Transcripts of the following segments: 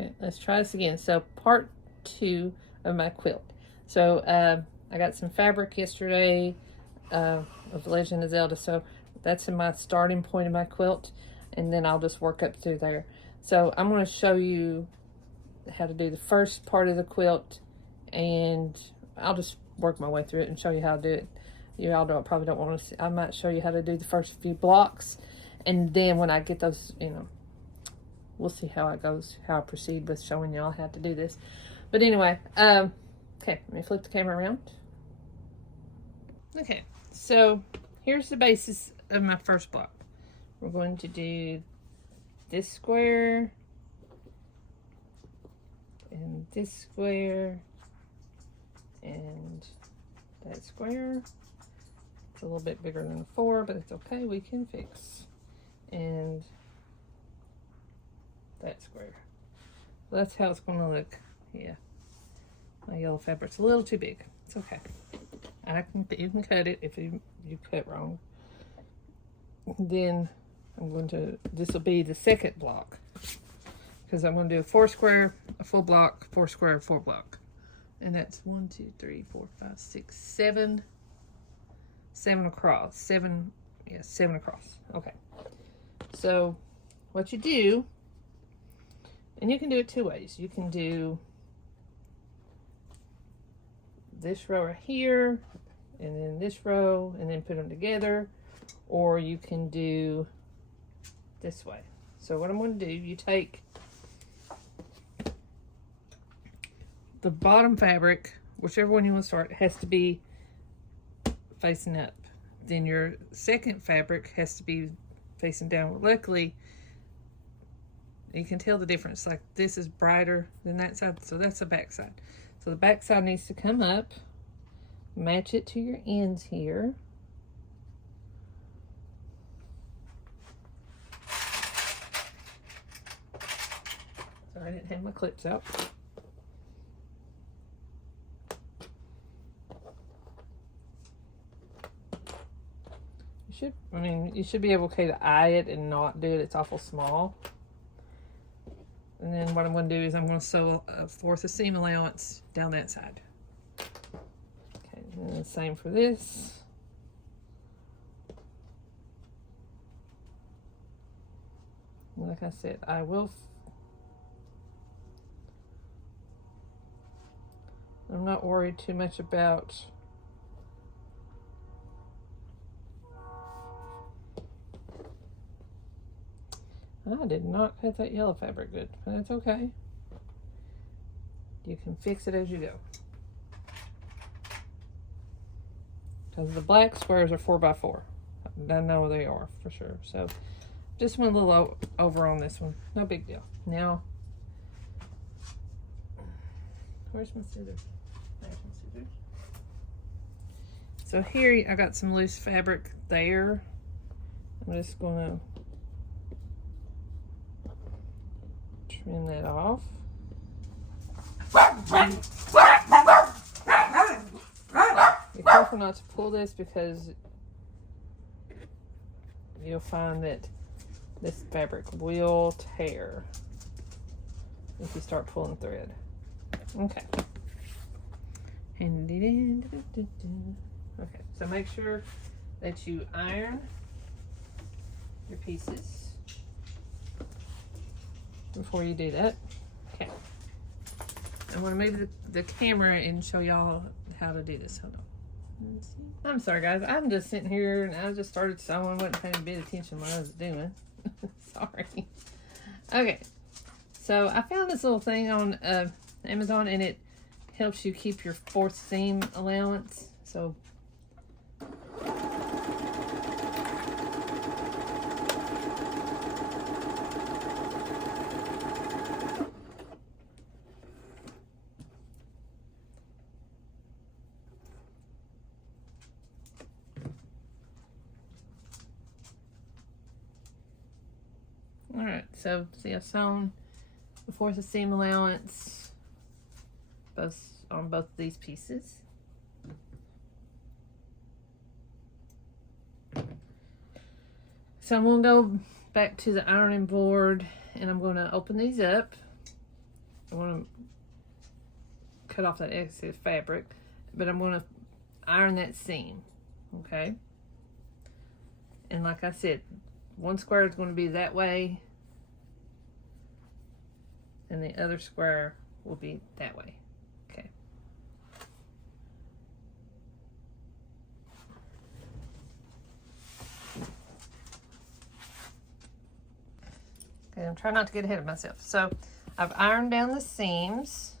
Okay, let's try this again. So part 2 of my quilt. So I got some fabric yesterday of Legend of Zelda. So that's in my starting point of my quilt. And then I'll just work up through there. So I'm going to show you how to do the first part of the quilt. And I'll just work my way through it and show you how to do it. You all probably don't want to see. I might show you how to do the first few blocks. And then when I get those, we'll see how it goes, how I proceed with showing y'all how to do this. But anyway, okay, let me flip the camera around. Okay, so here's the basis of my first block. We're going to do this square, and this square, and that square. It's a little bit bigger than 4, but it's okay, we can fix. And that square. That's how it's going to look. Yeah, my yellow fabric's a little too big. It's okay. You can cut it if you cut wrong. Then I'm going to, this will be the second block, because I'm going to do a 4 square, a full block, 4 square, 4 block, and that's 1, 2, 3, 4, 5, 6, 7 across. 7 across. Okay. So what you do, and you can do it 2 ways. You can do this row right here, and then this row, and then put them together, or you can do this way. So what I'm going to do, you take the bottom fabric, whichever one you want to start, has to be facing up. Then your second fabric has to be facing down. Luckily, you can tell the difference. Like this is brighter than that side, so that's the back side. So the back side needs to come up, match it to your ends here. Sorry, I didn't have my clips out. You should be okay to eye it and not do it. It's awful small. And then what I'm going to do is I'm going to sew a 1/4 seam allowance down that side. Okay, and the same for this. Like I said, I'm not worried too much about I did not cut that yellow fabric good, but that's okay. You can fix it as you go. Because the black squares are 4x4. I know they are for sure. So just went a little over on this one. No big deal. Now, where's my scissors? There's my scissors. So here I got some loose fabric there. I'm just going to trim that off. Be careful not to pull this, because you'll find that this fabric will tear if you start pulling thread. Okay. Okay, so make sure that you iron your pieces before you do that. Okay. I want to move the camera and show y'all how to do this. Hold on. I'm sorry, guys. I'm just sitting here and I just started sewing. Wasn't paying a bit of attention to what I was doing. Sorry. Okay. So I found this little thing on Amazon, and it helps you keep your 4th seam allowance. So alright, so see, I've sewn the 4th seam allowance on both of these pieces. So I'm going to go back to the ironing board, and I'm going to open these up, I want to cut off that excess fabric, but I'm going to iron that seam, okay? And like I said, one square is going to be that way, and the other square will be that way, okay? Okay, I'm trying not to get ahead of myself. So I've ironed down the seams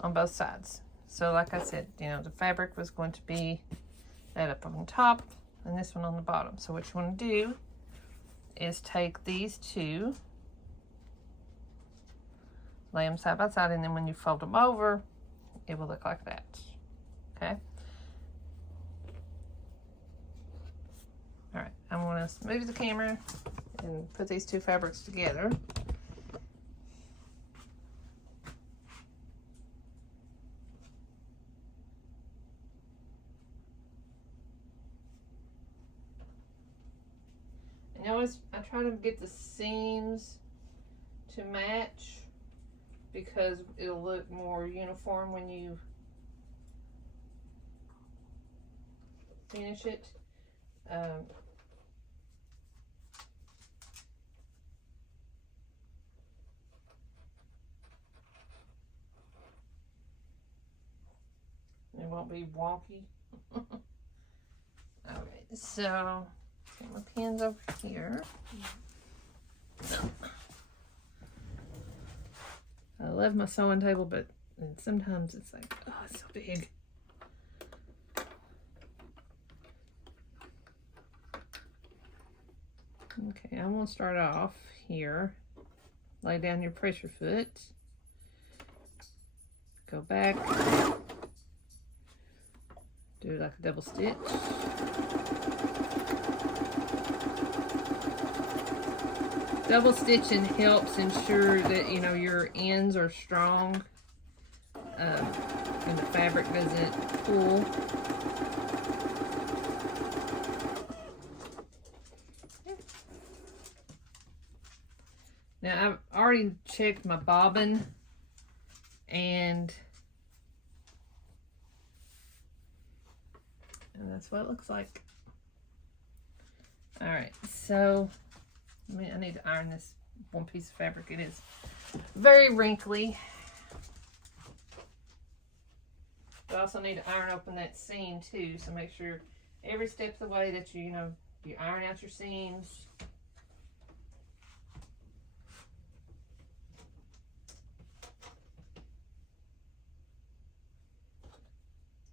on both sides. So like I said, you know, the fabric was going to be that up on top and this one on the bottom. So what you want to do is take these two, lay them side by side, and then when you fold them over, it will look like that, okay? All right, I'm going to move the camera and put these two fabrics together. And I try to get the seams to match because it'll look more uniform when you finish it. It won't be wonky. Alright, so get my pins over here. I love my sewing table, but sometimes it's like, oh, it's so big. Okay, I'm going to start off here. Lay down your pressure foot. Go back. Do like a double stitch. Double stitching helps ensure that, you know, your ends are strong and the fabric doesn't pull. Now I've already checked my bobbin, and that's what it looks like. All right, so I need to iron this one piece of fabric. It is very wrinkly. But I also need to iron open that seam too, so make sure every step of the way that you iron out your seams.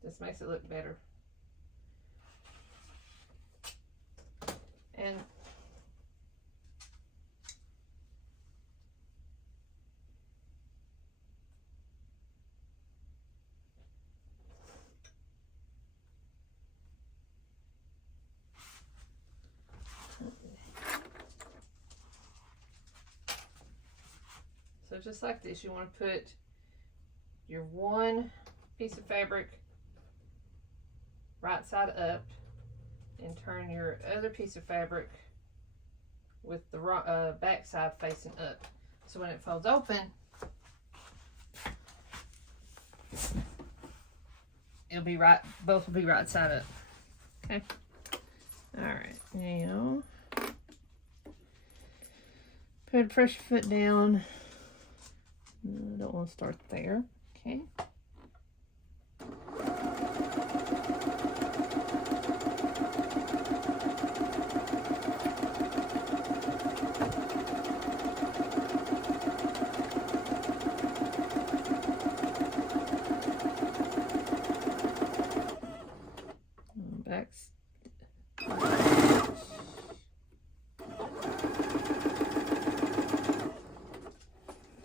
This makes it look better. And so just like this, you want to put your one piece of fabric right side up and turn your other piece of fabric with the back side facing up. So when it folds open, it'll be right, both will be right side up. Okay. All right, now put a pressure foot down. I don't want to start there. Okay.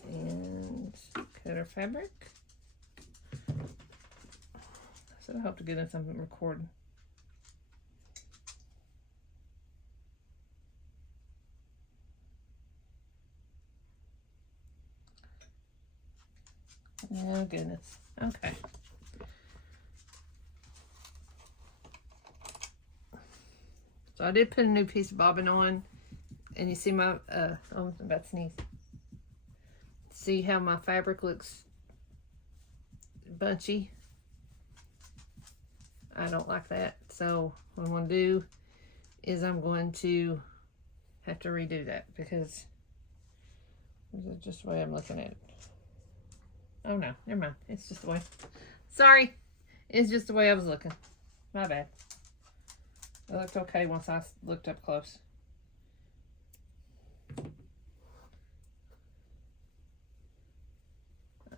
And cut our fabric. So I hope to get in something recording. Oh goodness. Okay. So I did put a new piece of bobbin on, and you see my, oh, I'm about to sneeze. see how my fabric looks bunchy? I don't like that. So what I'm going to do is I'm going to have to redo that because this is just the way I'm looking at it. Oh no, never mind. It's just the way. Sorry. It's just the way I was looking. My bad. It looked okay once I looked up close.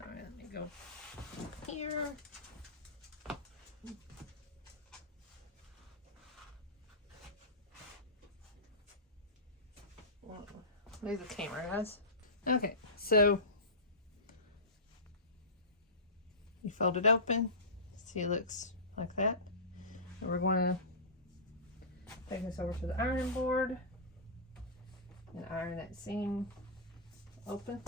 Alright, let me go here. Move the camera, guys. Okay, so you fold it open. See, it looks like that. And we're going to take this over to the ironing board and iron that seam open.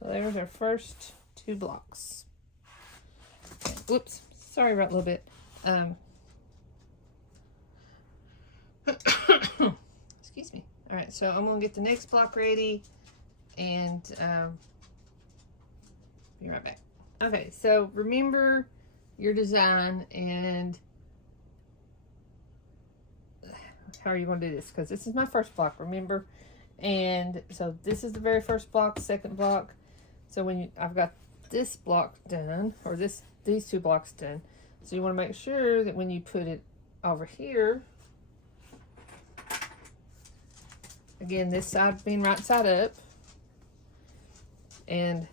So there's our first 2 blocks. Okay. Whoops, sorry about a little bit. Excuse me. All right, so I'm gonna get the next block ready and be right back. Okay, so remember your design and how are you gonna do this? Because this is my first block, remember? And so this is the very first block, second block. So when I've got this block done, or these 2 blocks done, so you want to make sure that when you put it over here, again, this side being right side up, and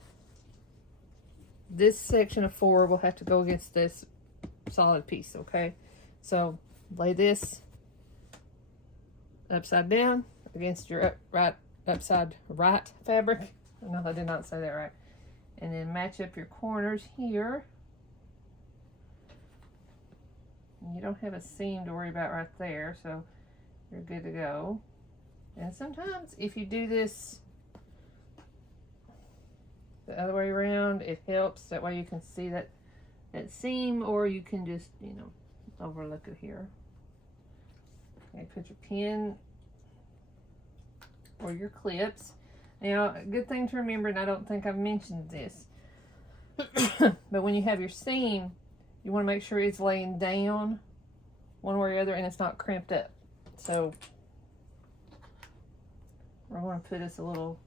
this section of 4 will have to go against this solid piece, okay? So lay this upside down against your upside right fabric. No, I did not say that right. And then match up your corners here. And you don't have a seam to worry about right there, so you're good to go. And sometimes if you do this the other way around, it helps. That way you can see that seam, or you can just, you know, overlook it here. Okay, put your pin or your clips. Now, a good thing to remember, and I don't think I've mentioned this, but when you have your seam, you want to make sure it's laying down one way or the other and it's not crimped up. So we're going to put us a little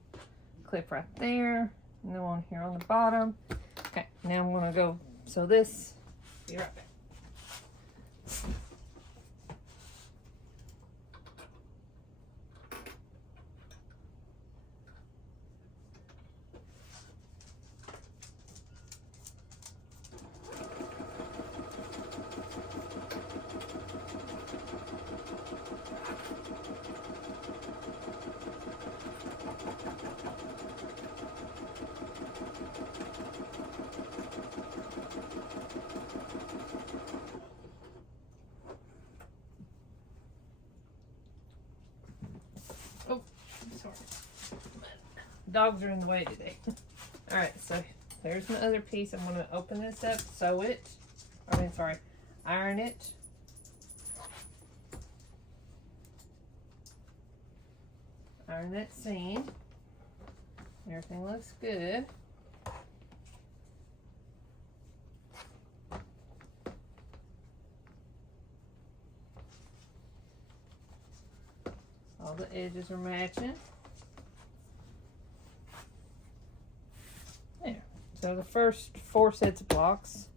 clip right there, and then one here on the bottom. Okay, now I'm going to go sew this. Be right back. Oh, sorry. Dogs are in the way today. All right, so there's my other piece. I'm going to open this up, sew it. Iron it. Iron that seam. Everything looks good. All the edges are matching. There. So the first 4 sets of blocks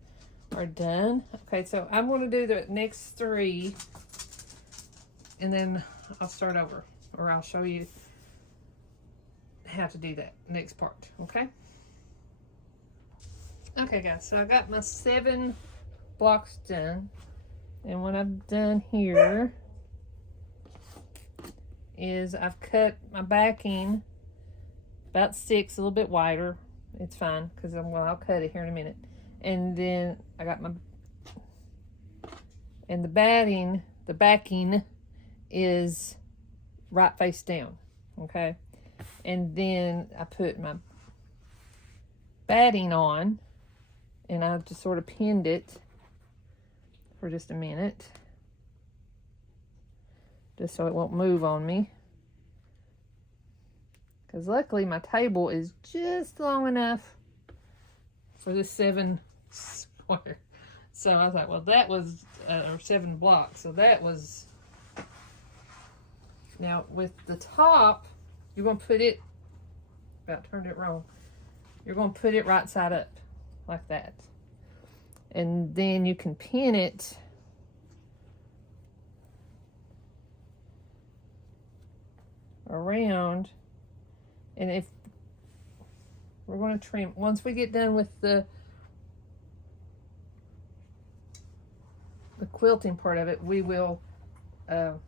are done. Okay, so I'm going to do the next 3 and then I'll start over, or I'll show you how to do that next part, okay? Okay guys, so I got my 7 blocks done, and what I've done here is I've cut my backing about 6, a little bit wider. It's fine because I'll cut it here in a minute. And then I got my, and the backing is right face down, okay? And then I put my batting on, and I've just sort of pinned it for just a minute, just so it won't move on me. Because luckily my table is just long enough for this 7 square. So I thought, well, that was, or 7 blocks. So that was, now with the top, you're going to put it, about turned it wrong. You're going to put it right side up, like that. And then you can pin it around. And if we're going to trim, once we get done with the quilting part of it, we will cut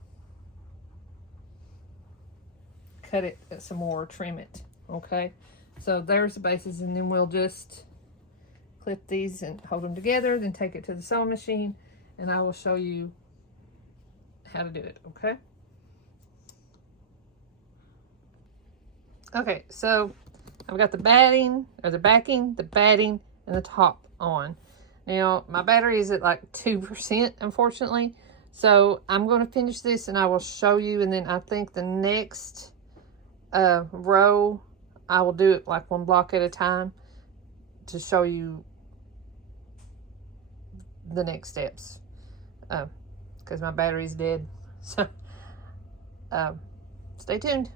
it some more, trim it. Okay, so there's the bases, and then we'll just clip these and hold them together, then take it to the sewing machine, and I will show you how to do it. Okay. Okay, so I've got the batting, or the backing, the batting, and the top on. Now, my battery is at like 2%, unfortunately. So I'm going to finish this and I will show you. And then I think the next row, I will do it like 1 block at a time to show you the next steps. Because my battery's dead. So stay tuned.